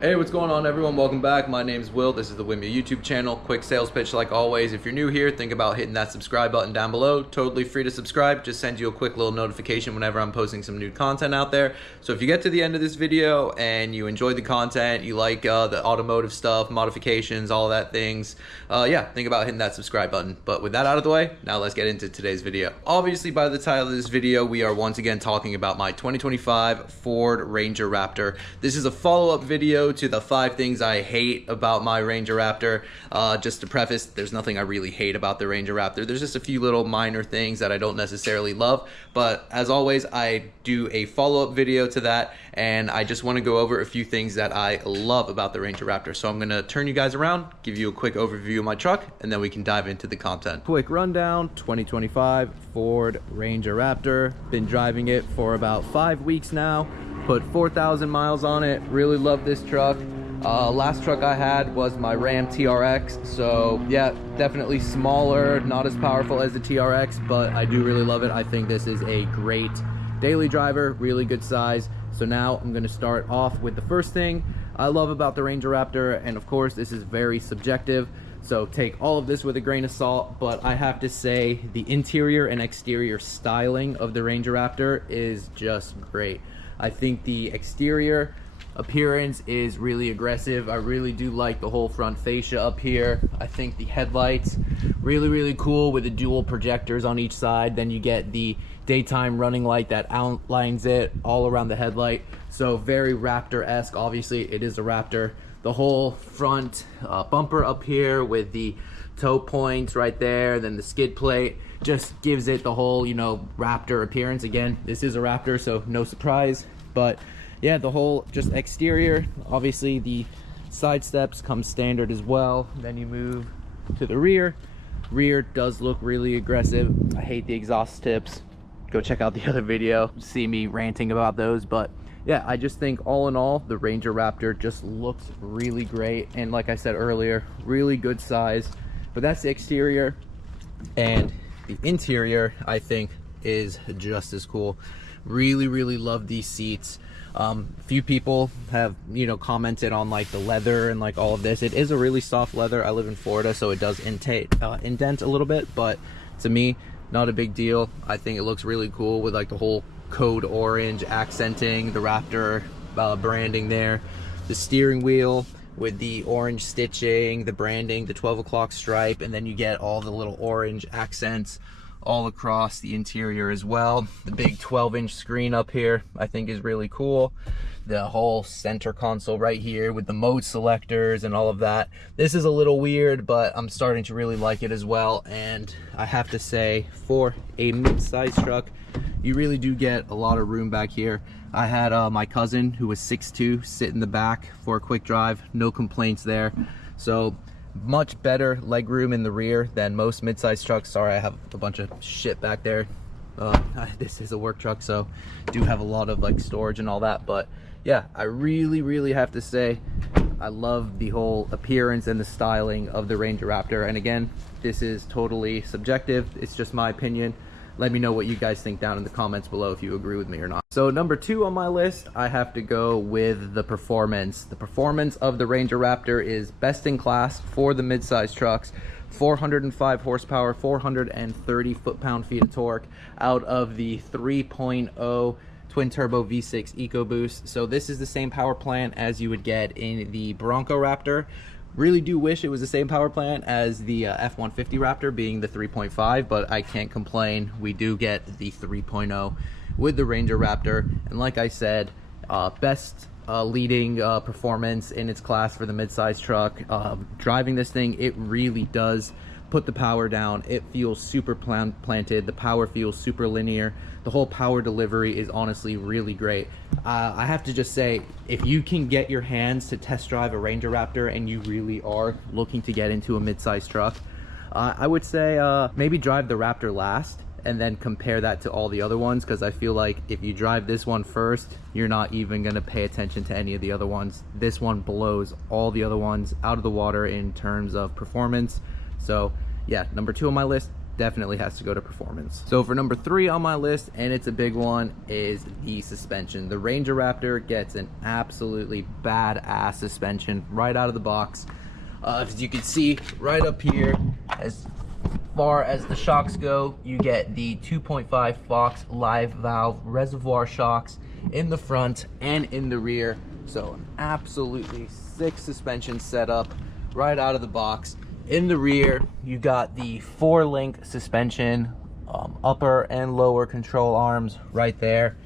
Hey, what's going on everyone? Welcome back. My name's Will. This is the Wimmy YouTube channel. Quick sales pitch like always. If you're new here, think about hitting that subscribe button down below. Totally free to subscribe. Just sends you a quick little notification whenever I'm posting some new content out there. So if you get to the end of this video and you enjoyed the content, you like the automotive stuff, modifications, all of that things, yeah, think about hitting that subscribe button. But with that out of the way, now let's get into today's video. Obviously, by the title of this video, we are once again talking about my 2025 Ford Ranger Raptor. This is a follow-up video to the 5 things I hate about my Ranger Raptor. Just to preface, there's nothing I really hate about the Ranger Raptor. There's just a few little minor things that I don't necessarily love, but as always, I do a follow-up video to that, and I just want to go over a few things that I love about the Ranger Raptor. So I'm going to turn you guys around, give you a quick overview of my truck, and then we can dive into the content. Quick rundown: 2025 Ford Ranger Raptor. Been driving it for about 5 weeks now. Put 4,000 miles on it. Really love this truck. Last truck I had was my Ram TRX, so yeah, definitely smaller, not as powerful as the TRX, but I do really love it. I think this is a great daily driver, really good size. So now I'm going to start off with the first thing I love about the Ranger Raptor, and of course this is very subjective, so take all of this with a grain of salt, but I have to say the interior and exterior styling of the Ranger Raptor is just great. I think the exterior appearance is really aggressive. I really do like the whole front fascia up here. I think the headlights really cool with the dual projectors on each side. Then you get the daytime running light that outlines it all around the headlight, so very Raptor-esque. Obviously it is a Raptor. The whole front bumper up here with the toe points right there, then the skid plate, just gives it the whole, you know, Raptor appearance. Again, this is a Raptor, so no surprise. But yeah, the whole just exterior, obviously the side steps come standard as well. Then you move to the rear. Rear does look really aggressive. I hate the exhaust tips. Go check out the other video, see me ranting about those. But yeah, I just think all in all, the Ranger Raptor just looks really great. And like I said earlier, really good size. But that's the exterior. And the interior, I think, is just as cool. Really love these seats. Few people have, you know, commented on like the leather and like all of this. It is a really soft leather. I live in Florida, so it does indent a little bit, but to me, not a big deal. I think it looks really cool with like the whole code orange accenting the Raptor branding there. The steering wheel with the orange stitching, the branding, the 12 o'clock stripe, and then you get all the little orange accents all across the interior as well. The big 12-inch screen up here I think is really cool. The whole center console right here with the mode selectors and all of that. This is a little weird, but I'm starting to really like it as well. And I have to say, for a mid-size truck, you really do get a lot of room back here. I had my cousin who was 6'2" sit in the back for a quick drive. No complaints there. So much better leg room in the rear than most mid-size trucks. Sorry, I have a bunch of shit back there. This is a work truck, so do have a lot of like storage and all that. But yeah, I really have to say I love the whole appearance and the styling of the Ranger Raptor. And again, this is totally subjective. It's just my opinion. Let me know what you guys think down in the comments below if you agree with me or not. So number 2 on my list, I have to go with the performance. The performance of the Ranger Raptor is best in class for the mid-size trucks. 405 horsepower, 430 foot-pound-feet of torque out of the 3.0 twin turbo V6 EcoBoost. So this is the same power plant as you would get in the Bronco Raptor. Really do wish it was the same power plant as the F-150 Raptor, being the 3.5, but I can't complain. We do get the 3.0 with the Ranger Raptor, and like I said, best leading performance in its class for the mid-size truck. Driving this thing, it really does put the power down. It feels super planted. The power feels super linear. The whole power delivery is honestly really great. I have to just say, if you can get your hands to test drive a Ranger Raptor and you really are looking to get into a mid-size truck, I would say maybe drive the Raptor last and then compare that to all the other ones, because I feel like if you drive this one first, you're not even going to pay attention to any of the other ones. This one blows all the other ones out of the water in terms of performance. So yeah, number 2 on my list, definitely has to go to performance. So for number 3 on my list, and it's a big one, is the suspension. The Ranger Raptor gets an absolutely badass suspension right out of the box. As you can see right up here, as far as the shocks go, you get the 2.5 Fox live valve reservoir shocks in the front and in the rear. So an absolutely sick suspension setup right out of the box. In the rear, you got the 4-link suspension, upper and lower control arms right there.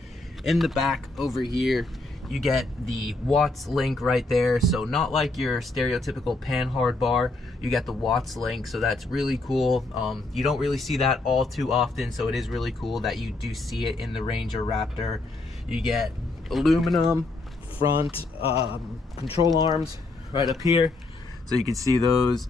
In the back over here, you get the Watts link right there. So not like your stereotypical panhard bar, you get the Watts link, so that's really cool. You don't really see that all too often, so it is really cool that you do see it in the Ranger Raptor. You get aluminum front control arms right up here, so you can see those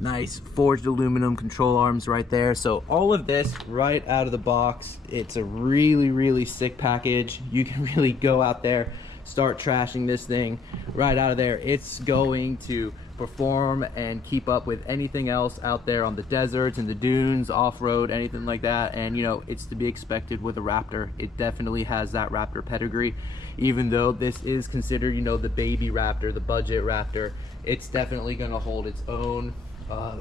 nice forged aluminum control arms right there. So all of this right out of the box. It's a really sick package. You can really go out there, start trashing this thing right out of there. It's going to perform and keep up with anything else out there on the deserts and the dunes, off-road, anything like that. And you know, it's to be expected with a Raptor. It definitely has that Raptor pedigree. Even though this is considered, you know, the baby Raptor, the budget Raptor, it's definitely going to hold its own.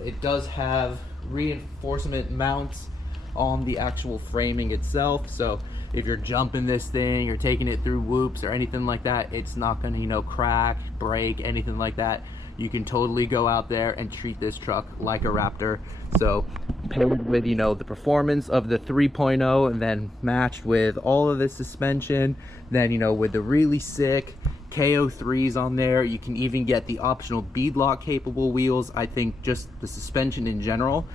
It does have reinforcement mounts on the actual framing itself, so if you're jumping this thing or taking it through whoops or anything like that, it's not going to, you know, crack, break, anything like that. You can totally go out there and treat this truck like a Raptor. So paired with, you know, the performance of the 3.0 and then matched with all of this suspension, then, you know, with the really sick KO3s on there, you can even get the optional beadlock capable wheels. I think just the suspension in general,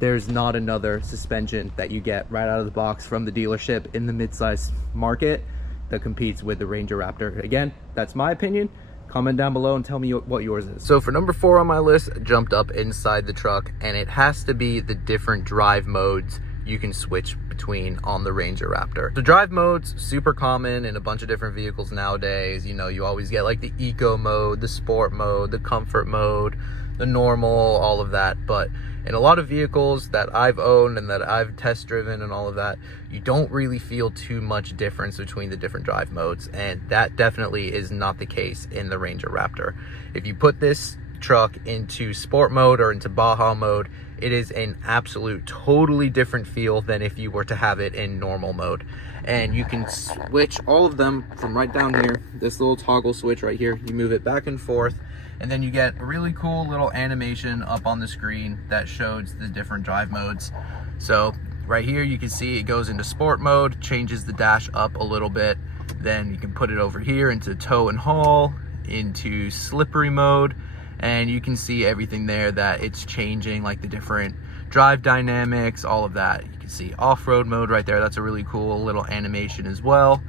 there's not another suspension that you get right out of the box from the dealership in the midsize market that competes with the Ranger Raptor. Again, that's my opinion. Comment down below and tell me what yours is. So for number 4 on my list, jumped up inside the truck, and it has to be the different drive modes you can switch between on the Ranger Raptor. The drive modes, super common in a bunch of different vehicles nowadays. You know, you always get like the eco mode, the sport mode, the comfort mode, the normal, all of that. But in a lot of vehicles that I've owned and that I've test driven and all of that, you don't really feel too much difference between the different drive modes, and that definitely is not the case in the Ranger Raptor. If you put this truck into sport mode or into Baja mode, it is an absolute totally different feel than if you were to have it in normal mode. And you can switch all of them from right down here, this little toggle switch right here. You move it back and forth, and then you get a really cool little animation up on the screen that shows the different drive modes. So right here you can see it goes into sport mode, changes the dash up a little bit. Then you can put it over here into tow and haul, into slippery mode, and you can see everything there that it's changing, like the different drive dynamics, all of that. You can see off-road mode right there. That's a really cool little animation as well.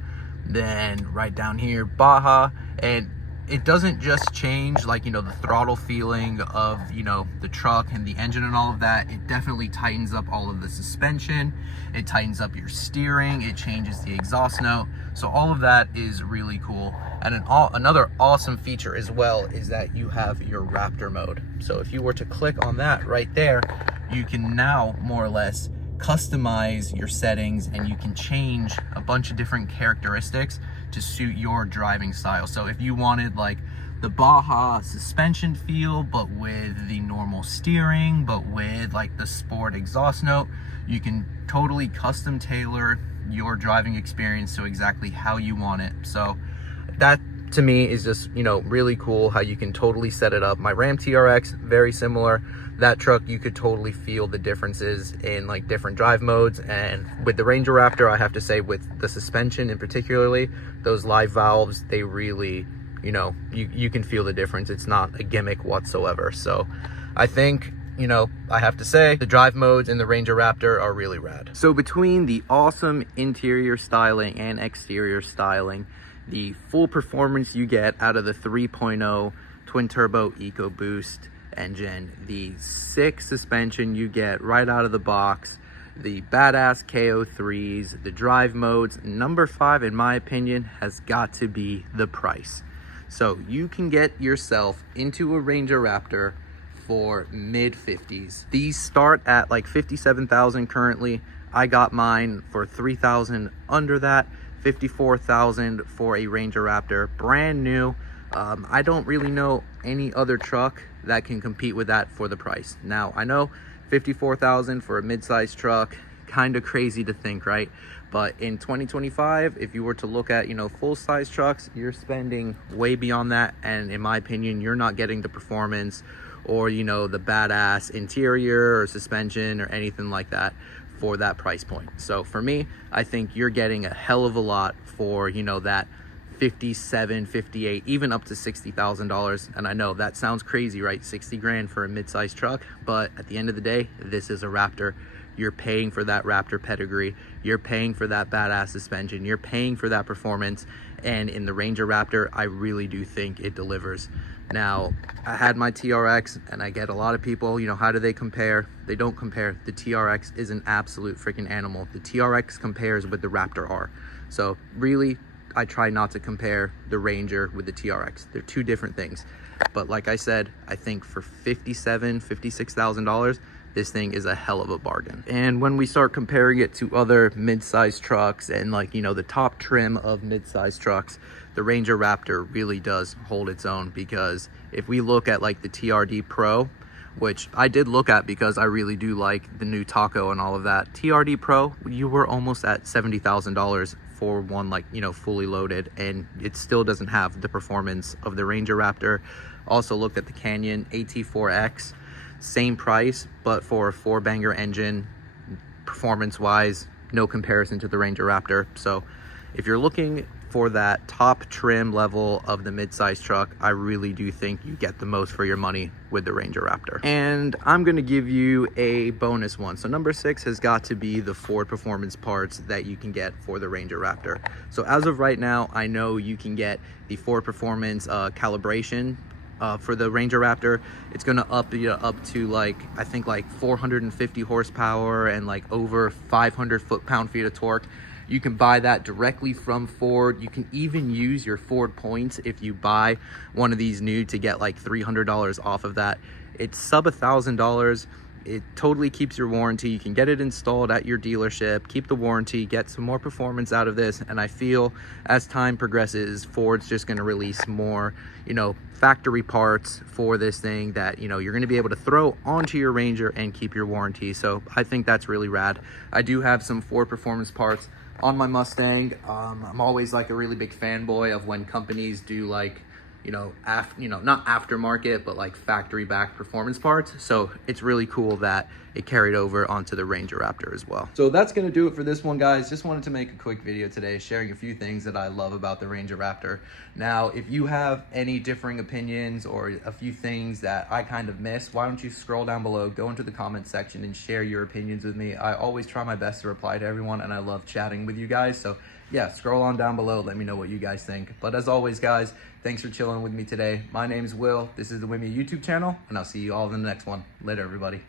Then right down here, Baja, and it doesn't just change, like, you know, the throttle feeling of, you know, the truck and the engine and all of that. It definitely tightens up all of the suspension. It tightens up your steering. It changes the exhaust note. So all of that is really cool. And another awesome feature as well is that you have your Raptor mode. So if you were to click on that right there, you can now more or less customize your settings, and you can change a bunch of different characteristics to suit your driving style. So if you wanted like the Baja suspension feel, but with the normal steering, but with like the sport exhaust note, you can totally custom tailor your driving experience to exactly how you want it. So that to me is just, you know, really cool how you can totally set it up. My Ram TRX, very similar. That truck, you could totally feel the differences in like different drive modes. And with the Ranger Raptor, I have to say, with the suspension in particularly, those live valves, they really, you know, you can feel the difference. It's not a gimmick whatsoever. So I think, you know, I have to say the drive modes in the Ranger Raptor are really rad. So between the awesome interior styling and exterior styling, the full performance you get out of the 3.0 twin turbo EcoBoost engine, the sick suspension you get right out of the box, the badass KO3s, the drive modes, number 5 in my opinion has got to be the price. So you can get yourself into a Ranger Raptor for mid 50s. These start at like 57,000 currently. I got mine for 3,000 under that, 54,000 for a Ranger Raptor, brand new. I don't really know any other truck that can compete with that for the price. Now, I know 54,000 for a mid-sized truck, kind of crazy to think, right? But in 2025, if you were to look at, full-size trucks, you're spending way beyond that. And in my opinion, you're not getting the performance or, the badass interior or suspension or anything like that for that price point. So for me, I think you're getting a hell of a lot for, that 57, 58, even up to $60,000. And I know that sounds crazy, right? 60 grand for a mid-sized truck, but at the end of the day, this is a Raptor. You're paying for that Raptor pedigree, you're paying for that badass suspension, you're paying for that performance, and in the Ranger Raptor, I really do think it delivers. Now, I had my TRX, and I get a lot of people, how do they compare? They don't compare. The TRX is an absolute freaking animal. The TRX compares with the Raptor R. So really, I try not to compare the Ranger with the TRX. They're two different things. But like I said, I think for $57,000, $56,000, this thing is a hell of a bargain. And when we start comparing it to other mid-sized trucks and the top trim of mid-sized trucks, the Ranger Raptor really does hold its own, because if we look at the TRD Pro, which I did look at because I really do like the new Taco and all of that. TRD Pro, you were almost at $70,000 for one fully loaded, and it still doesn't have the performance of the Ranger Raptor. Also looked at the Canyon AT4X, same price, but for a 4-banger engine, performance wise, no comparison to the Ranger Raptor. So if you're looking for that top trim level of the mid-size truck, I really do think you get the most for your money with the Ranger Raptor. And I'm gonna give you a bonus one. So number 6 has got to be the Ford performance parts that you can get for the Ranger Raptor. So as of right now, I know you can get the Ford performance calibration for the Ranger Raptor. It's gonna up you up to I think 450 horsepower and over 500 foot-pound-feet of torque. You can buy that directly from Ford. You can even use your Ford points if you buy one of these new to get $300 off of that. It's sub $1,000. It totally keeps your warranty. You can get it installed at your dealership, keep the warranty, get some more performance out of this. And I feel as time progresses, Ford's just going to release more, factory parts for this thing that, you're going to be able to throw onto your Ranger and keep your warranty. So I think that's really rad. I do have some Ford performance parts on my Mustang. I'm always a really big fanboy of when companies do not aftermarket, but factory back performance parts. So it's really cool that it carried over onto the Ranger Raptor as well. So that's gonna do it for this one, guys. Just wanted to make a quick video today sharing a few things that I love about the Ranger Raptor. Now, if you have any differing opinions or a few things that I kind of missed, why don't you scroll down below, go into the comment section and share your opinions with me. I always try my best to reply to everyone, and I love chatting with you guys. So yeah, scroll on down below, let me know what you guys think. But as always, guys, thanks for chilling with me today. My name's Will, this is the Wimmy YouTube channel, and I'll see you all in the next one. Later, everybody.